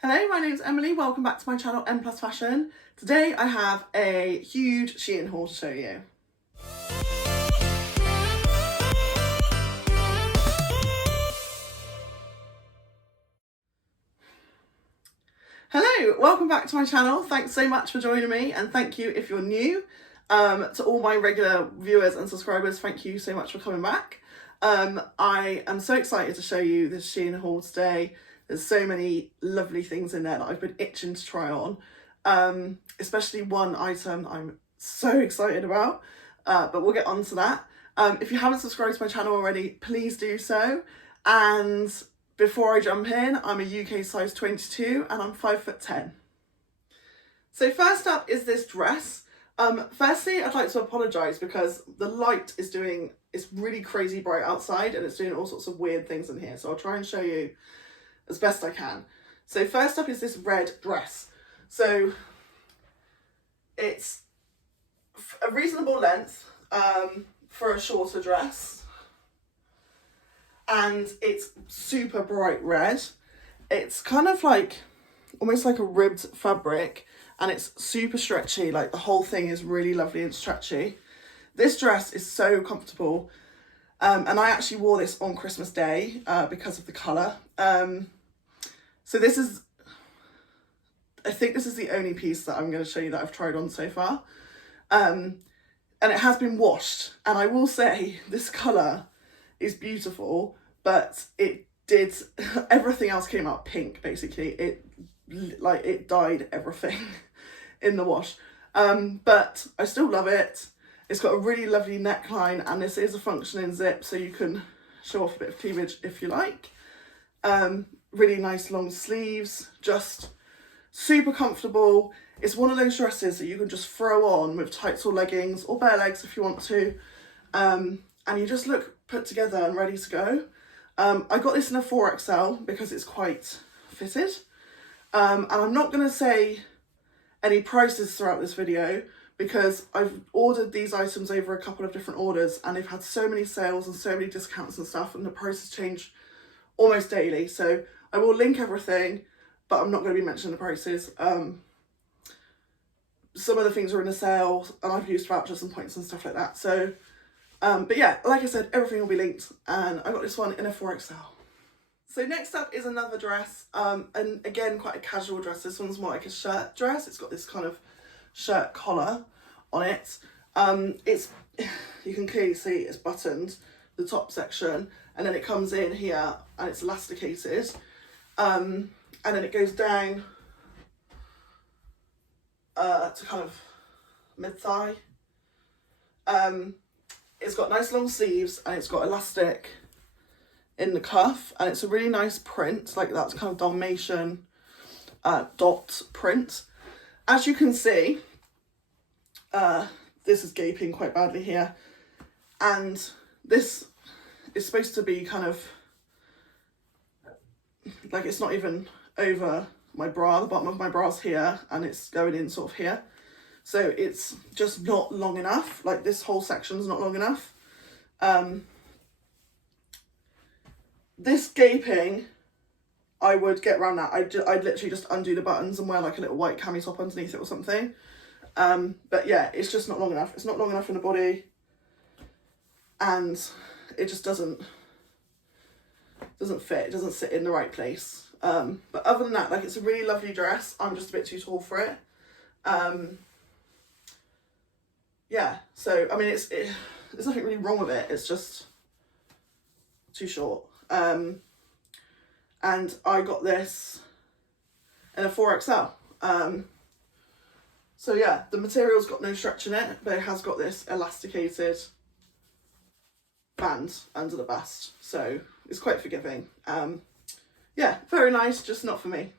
Hello, my name's Emily. Welcome back to my channel, M Plus Fashion. Today I have a huge SHEIN haul to show you. Hello, welcome back to my channel. Thanks so much for joining me, and thank you if you're new. To all my regular viewers and subscribers, thank you so much for coming back. I am so excited to show you this SHEIN haul today. There's so many lovely things in there that I've been itching to try on, especially one item I'm so excited about, but we'll get on to that. If you haven't subscribed to my channel already, please do so. And before I jump in, I'm a UK size 22 and I'm 5'10". So first up is this dress. Firstly, I'd like to apologise because the light is it's really crazy bright outside and it's doing all sorts of weird things in here. So I'll try and show you as best I can. So first up is this red dress. So it's a reasonable length for a shorter dress, and it's super bright red. It's kind of like almost like a ribbed fabric, and it's super stretchy. Like the whole thing is really lovely and stretchy. This dress is so comfortable, and I actually wore this on Christmas Day because of the colour. So this is, I think this is the only piece that I'm going to show you that I've tried on so far. And it has been washed. And I will say this colour is beautiful, but everything else came out pink, basically. It dyed everything in the wash. But I still love it. It's got a really lovely neckline, and this is a functioning zip, so you can show off a bit of cleavage if you like. Really nice long sleeves, just super comfortable. It's one of those dresses that you can just throw on with tights or leggings or bare legs if you want to, and you just look put together and ready to go. I got this in a 4XL because it's quite fitted, and I'm not going to say any prices throughout this video because I've ordered these items over a couple of different orders and they've had so many sales and so many discounts and stuff, and the prices change almost daily. So I will link everything, but I'm not going to be mentioning the prices. Some of the things are in a sale and I've used vouchers and points and stuff like that. So, but yeah, like I said, everything will be linked, and I got this one in a 4XL. So next up is another dress, and again, quite a casual dress. This one's more like a shirt dress. It's got this kind of shirt collar on it. You can clearly see it's buttoned, the top section, and then it comes in here and it's elasticated, and then it goes down to kind of mid-thigh. It's got nice long sleeves and it's got elastic in the cuff, and it's a really nice print, like that's kind of Dalmatian dot print. As you can see, this is gaping quite badly here, and this is supposed to be kind of like, it's not even over my bra, the bottom of my bra's here and it's going in sort of here, so it's just not long enough. Like this whole section's not long enough. This gaping, I would get around that. I'd literally just undo the buttons and wear like a little white cami top underneath it or something. But yeah, it's just not long enough. It's not long enough in the body, and it just doesn't fit. It doesn't sit in the right place. But other than that, like, it's a really lovely dress. I'm just a bit too tall for it. Yeah, so I mean, there's nothing really wrong with it. It's just too short. And I got this in a 4XL. So yeah, the material's got no stretch in it, but it has got this elasticated band under the bust, so it's quite forgiving. Yeah, very nice, just not for me.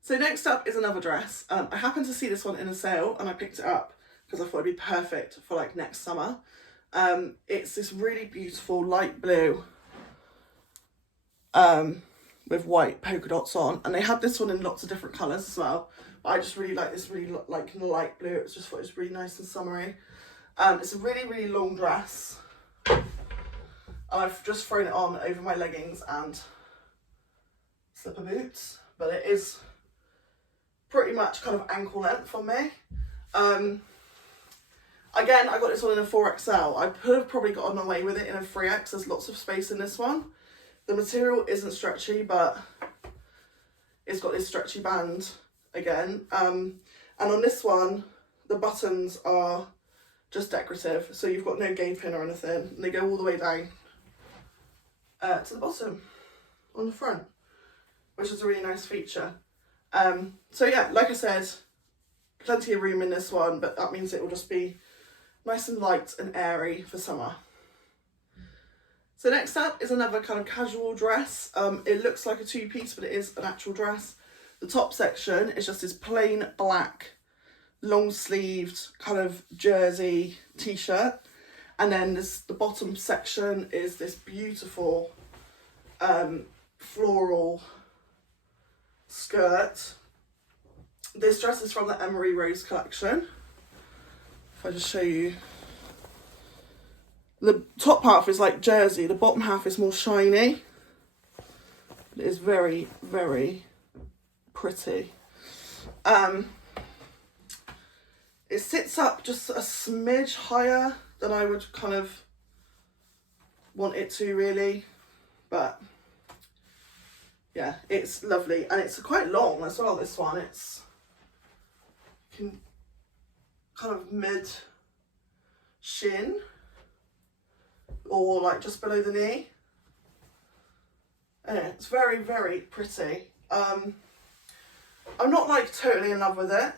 So next up is another dress. I happened to see this one in a sale and I picked it up because I thought it'd be perfect for like next summer. It's this really beautiful light blue with white polka dots on, and they had this one in lots of different colours as well, but I just really like this really like light blue. It's just thought it was really nice and summery. It's a really long dress. I've just thrown it on over my leggings and slipper boots, but it is pretty much kind of ankle length on me. Again, I got this one in a 4XL. I could have probably gotten away with it in a 3X. There's lots of space in this one. The material isn't stretchy, but it's got this stretchy band again. And on this one, the buttons are just decorative, so you've got no gaping or anything, and they go all the way down to the bottom on the front, which is a really nice feature. So yeah, like I said, plenty of room in this one, but that means it will just be nice and light and airy for summer. So next up is another kind of casual dress. It looks like a two-piece, but it is an actual dress. The top section is just this plain black, long-sleeved kind of jersey t-shirt. And then the bottom section is this beautiful floral skirt. This dress is from the Emery Rose collection. If I just show you. The top half is like jersey, the bottom half is more shiny. It is very, very pretty. It sits up just a smidge higher than I would kind of want it to, really, but yeah, it's lovely, and it's quite long as well. This one, it's kind of mid shin, or like just below the knee. And it's very, very pretty. I'm not like totally in love with it,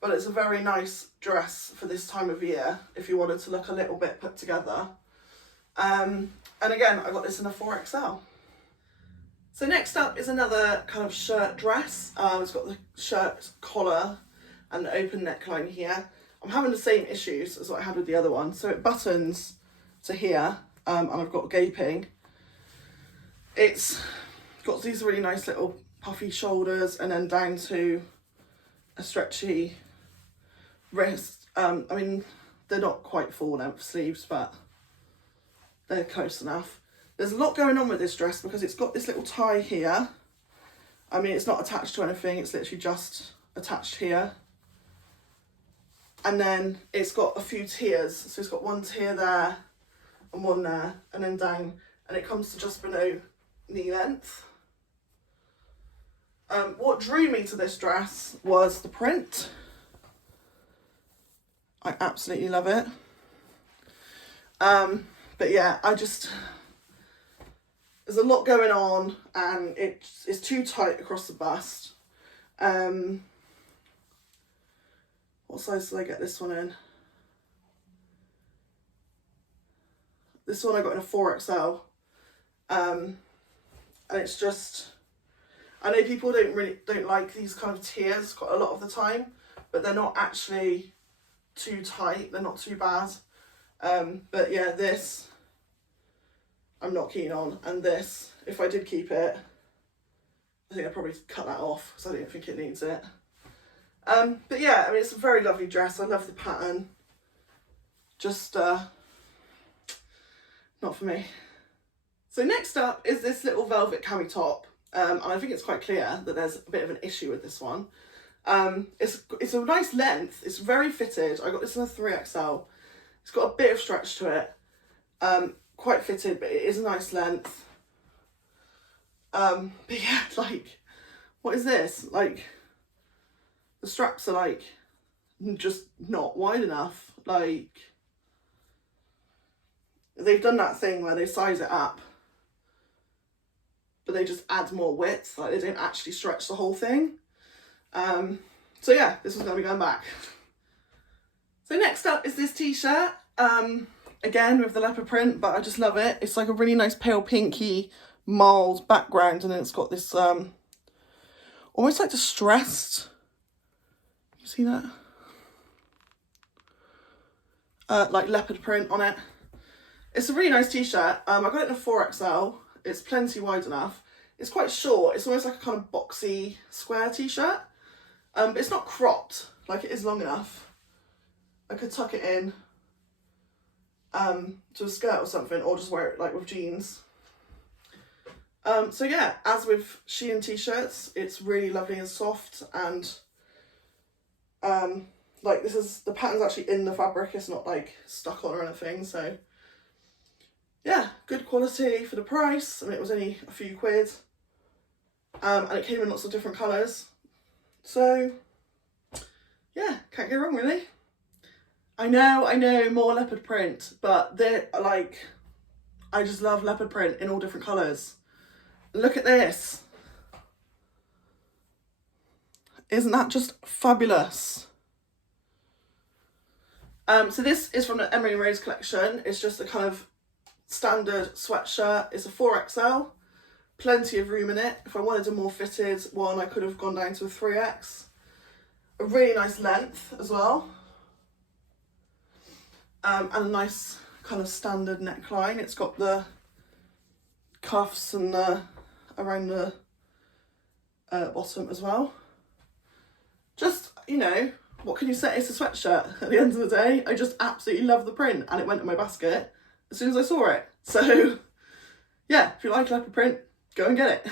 but it's a very nice dress for this time of year if you wanted to look a little bit put together. And again, I got this in a 4XL. So next up is another kind of shirt dress. It's got the shirt collar and the open neckline here. I'm having the same issues as what I had with the other one. So it buttons to here, and I've got gaping. It's got these really nice little puffy shoulders, and then down to a stretchy wrist. I mean, they're not quite full length sleeves, but they're close enough. There's a lot going on with this dress because it's got this little tie here. I mean, it's not attached to anything, it's literally just attached here. And then it's got a few tiers. So it's got one tier there and one there, and then down, and it comes to just below knee length. What drew me to this dress was the print. I absolutely love it. But yeah, there's a lot going on, and it's too tight across the bust. What size did I get this one in? This one I got in a 4XL. And it's just, I know people don't like these kind of tiers quite a lot of the time, but they're not actually too tight, they're not too bad. But yeah, this I'm not keen on, and this, if I did keep it, I think I'd probably cut that off because I don't think it needs it. But yeah, I mean, it's a very lovely dress. I love the pattern. Just not for me. So next up is this little velvet cami top. And I think it's quite clear that there's a bit of an issue with this one. It's a nice length. It's very fitted. I got this in a 3XL. It's got a bit of stretch to it. Quite fitted, but it is a nice length. But yeah, like, what is this? Like, the straps are like just not wide enough. Like, they've done that thing where they size it up, but they just add more width. Like, they don't actually stretch the whole thing. So yeah, this one's gonna be going back. So next up is this t-shirt. Again with the leopard print, but I just love it. It's like a really nice pale pinky mild background, and then it's got this almost like distressed, you see that? Like leopard print on it. It's a really nice t-shirt. I got it in a 4XL. It's plenty wide enough. It's quite short. It's almost like a kind of boxy square t-shirt. But it's not cropped. Like, it is long enough. I could tuck it in to a skirt or something, or just wear it like with jeans. So yeah, as with SHEIN t-shirts, it's really lovely and soft, and like the pattern's actually in the fabric, it's not like stuck on or anything, so yeah, good quality for the price. I mean, it was only a few quid, and it came in lots of different colours, so yeah, can't go wrong really. I know, more leopard print, but they're like, I just love leopard print in all different colours. Look at this. Isn't that just fabulous? So this is from the Emily Rose collection. It's just a kind of standard sweatshirt. It's a 4XL, plenty of room in it. If I wanted a more fitted one, I could have gone down to a 3X. A really nice length as well. And a nice kind of standard neckline. It's got the cuffs and around the bottom as well. Just, you know, what can you say? It's a sweatshirt at the end of the day. I just absolutely love the print, and it went in my basket as soon as I saw it. So yeah, if you like leopard print, go and get it.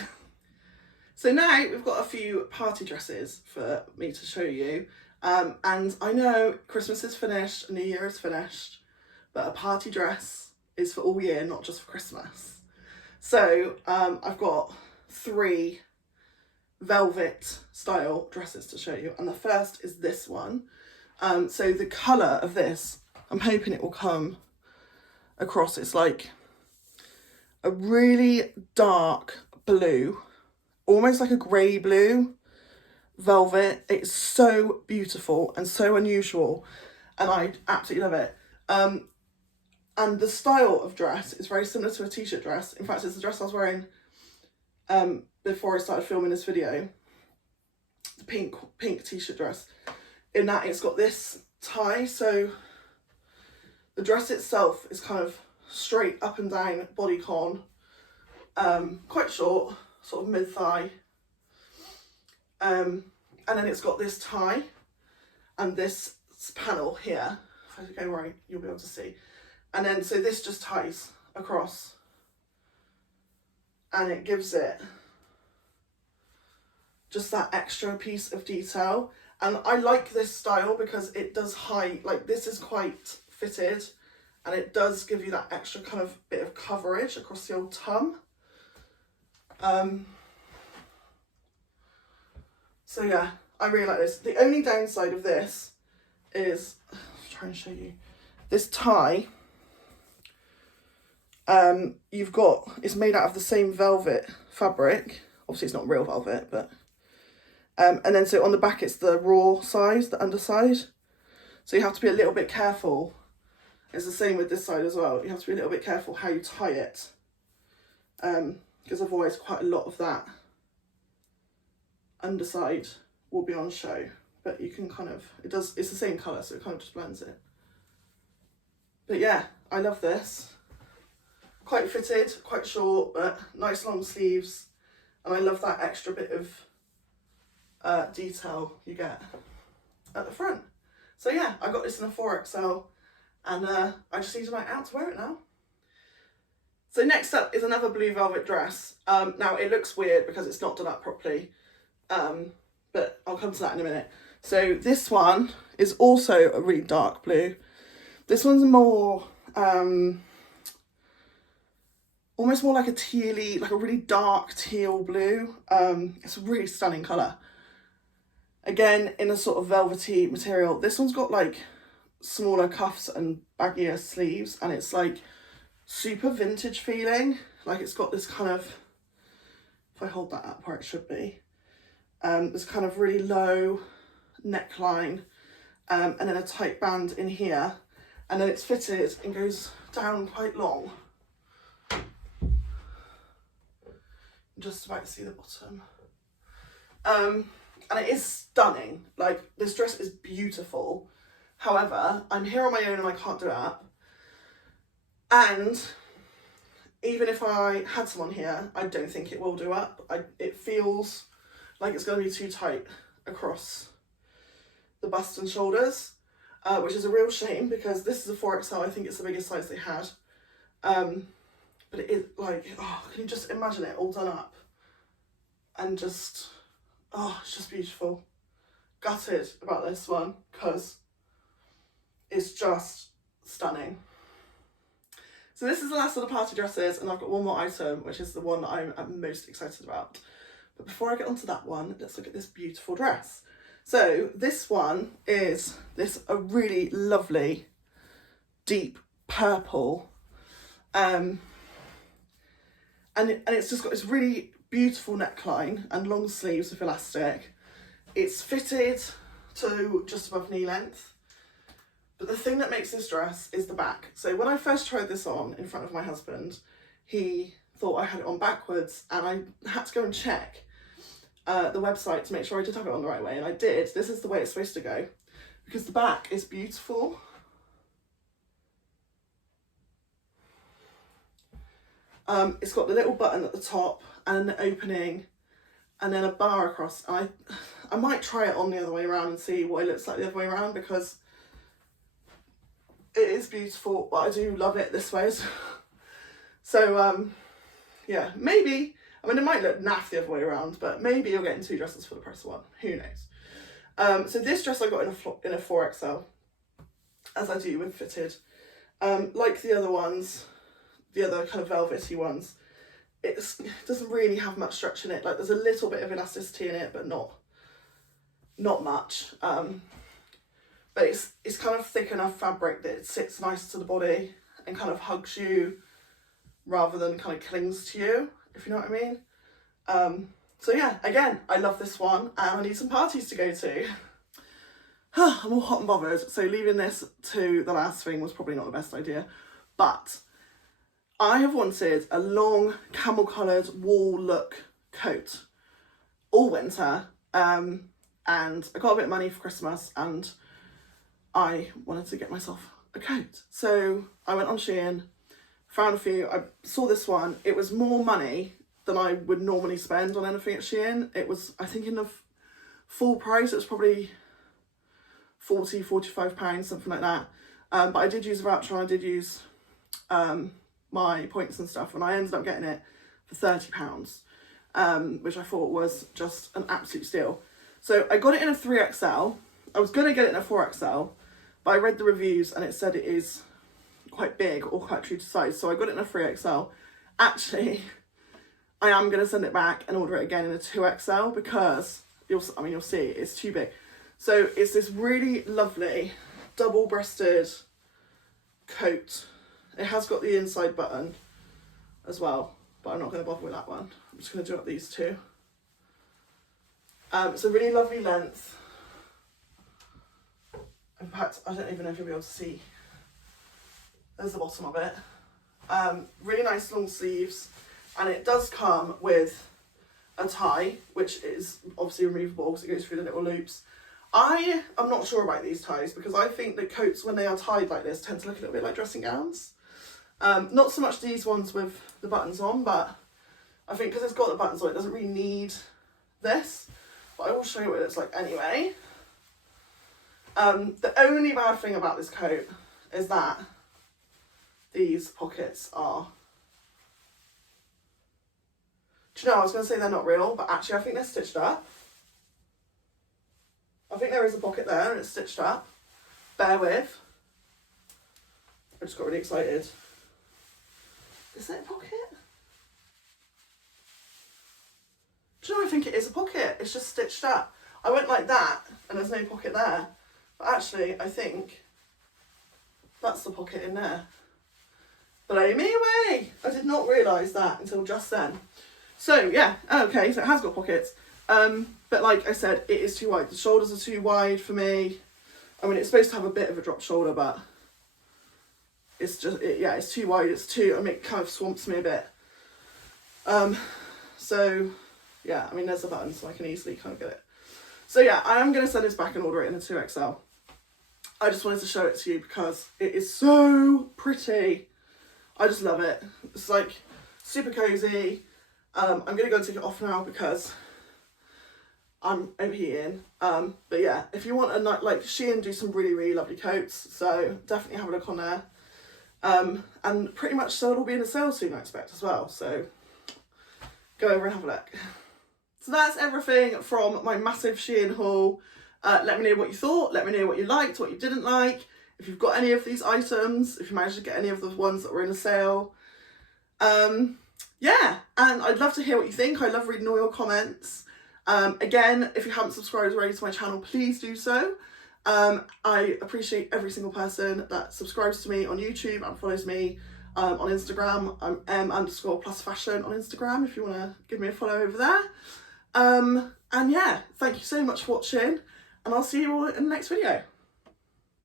So now we've got a few party dresses for me to show you. And I know Christmas is finished, New Year is finished, but a party dress is for all year, not just for Christmas. So I've got 3 velvet style dresses to show you, and the first is this one. So the colour of this, I'm hoping it will come across, it's like a really dark blue, almost like a grey blue velvet. It's so beautiful and so unusual, and I absolutely love it. And the style of dress is very similar to a t-shirt dress. In fact, it's the dress I was wearing before I started filming this video, the pink t-shirt dress, in that it's got this tie. So the dress itself is kind of straight up and down bodycon, quite short, sort of mid-thigh, and then it's got this tie and this panel here. If I go right, you'll be able to see. And then so this just ties across, and it gives it just that extra piece of detail. And I like this style because it does hide, like this is quite fitted, and it does give you that extra kind of bit of coverage across the old tum. So yeah, I really like this. The only downside of this is, I'll try and show you, this tie, you've got, it's made out of the same velvet fabric. Obviously it's not real velvet, but, and then so on the back it's the raw side, the underside. So you have to be a little bit careful. It's the same with this side as well. You have to be a little bit careful how you tie it, because otherwise quite a lot of that underside will be on show. But you can kind of, it's the same colour, so it kind of just blends it. But yeah, I love this. Quite fitted, quite short, but nice long sleeves. And I love that extra bit of detail you get at the front. So yeah, I got this in a 4XL, and I just need to like out to wear it now. So next up is another blue velvet dress. Now it looks weird because it's not done up properly, but I'll come to that in a minute. So this one is also a really dark blue. This one's more, almost more like a tealy, like a really dark teal blue. It's a really stunning colour. Again, in a sort of velvety material. This one's got like smaller cuffs and baggier sleeves, and it's like super vintage feeling. Like it's got this kind of, if I hold that up where it should be, this kind of really low neckline, and then a tight band in here, and then it's fitted and goes down quite long. I'm just about to see the bottom. And it is stunning. Like, this dress is beautiful. However, I'm here on my own and I can't do it up. And even if I had someone here, I don't think it will do up. It feels like it's going to be too tight across the bust and shoulders, which is a real shame because this is a 4XL. I think it's the biggest size they had. but it is like, oh, can you just imagine it all done up? And just, oh, it's just beautiful. Gutted about this one because it's just stunning. So this is the last of the party dresses, and I've got one more item, which is the one that I'm most excited about. But before I get onto that one, let's look at this beautiful dress. So this one is a really lovely deep purple, and it's just got this really beautiful neckline and long sleeves with elastic. It's fitted to just above knee length. But the thing that makes this dress is the back. So when I first tried this on in front of my husband, he thought I had it on backwards, and I had to go and check the website to make sure I did have it on the right way, and I did. This is the way it's supposed to go, because the back is beautiful. It's got the little button at the top and an opening and then a bar across. And I might try it on the other way around and see what it looks like the other way around, because it is beautiful, but I do love it this way. So, yeah, maybe, I mean, it might look naff the other way around, but maybe you're getting two dresses for the price of one. Who knows? So this dress I got in a 4XL, as I do with fitted. Like the other ones, the other kind of velvety ones, it doesn't really have much stretch in it. Like, there's a little bit of elasticity in it, but not much. But it's kind of thick enough fabric that it sits nice to the body and kind of hugs you rather than kind of clings to you, if you know what I mean. So yeah, again, I love this one, and I need some parties to go to. I'm all hot and bothered, so leaving this to the last thing was probably not the best idea. But I have wanted a long camel coloured wool look coat all winter, and I got a bit of money for Christmas, and I wanted to get myself a coat. So I went on SHEIN, found a few. I saw this one. It was more money than I would normally spend on anything at SHEIN. It was, I think in the full price, it was probably £45, something like that. But I did use a voucher, and I did use my points and stuff, and I ended up getting it for £30, which I thought was just an absolute steal. So I got it in a 3XL. I was going to get it in a 4XL, but I read the reviews and it said it is quite big or quite true to size. So I got it in a 3XL. Actually, I am going to send it back and order it again in a 2XL because you'll see it's too big. So it's this really lovely double-breasted coat. It has got the inside button as well, but I'm not going to bother with that one. I'm just going to do up these two. It's a really lovely length. In fact, I don't even know if you'll be able to see. There's the bottom of it. Really nice long sleeves, and it does come with a tie, which is obviously removable because it goes through the little loops. I am not sure about these ties because I think that coats, when they are tied like this, tend to look a little bit like dressing gowns. Not so much these ones with the buttons on, but I think because it's got the buttons on, it doesn't really need this. But I will show you what it looks like anyway. The only bad thing about this coat is that these pockets are... Do you know, I was going to say they're not real, but actually I think they're stitched up. I think there is a pocket there and it's stitched up. Bear with. I just got really excited. Is that a pocket? Do you know, I think it is a pocket. It's just stitched up. I went like that and there's no pocket there. But actually, I think that's the pocket in there. Blow me away! I did not realise that until just then. So, yeah, okay, so it has got pockets. But like I said, it is too wide. The shoulders are too wide for me. I mean, it's supposed to have a bit of a drop shoulder, but it's just, it's too wide. It's too, I mean, it kind of swamps me a bit. So, yeah, I mean, there's a button, so I can easily kind of get it. So, yeah, I am going to send this back and order it in a 2XL. I just wanted to show it to you because it is so pretty. I just love it. It's like super cozy. I'm going to go and take it off now because I'm overheating. But yeah, if you want a night, like SHEIN do some really, really lovely coats. So definitely have a look on there. And pretty much so it'll be in a sale soon, I expect, as well. So go over and have a look. So that's everything from my massive Shein haul. Let me know what you thought. Let me know what you liked, what you didn't like. If you've got any of these items, if you managed to get any of the ones that were in a sale. Yeah, and I'd love to hear what you think. I love reading all your comments. Again, if you haven't subscribed already to my channel, please do so. I appreciate every single person that subscribes to me on YouTube and follows me on Instagram. I'm m_plus_fashion on Instagram if you want to give me a follow over there. And yeah, thank you so much for watching, and I'll see you all in the next video.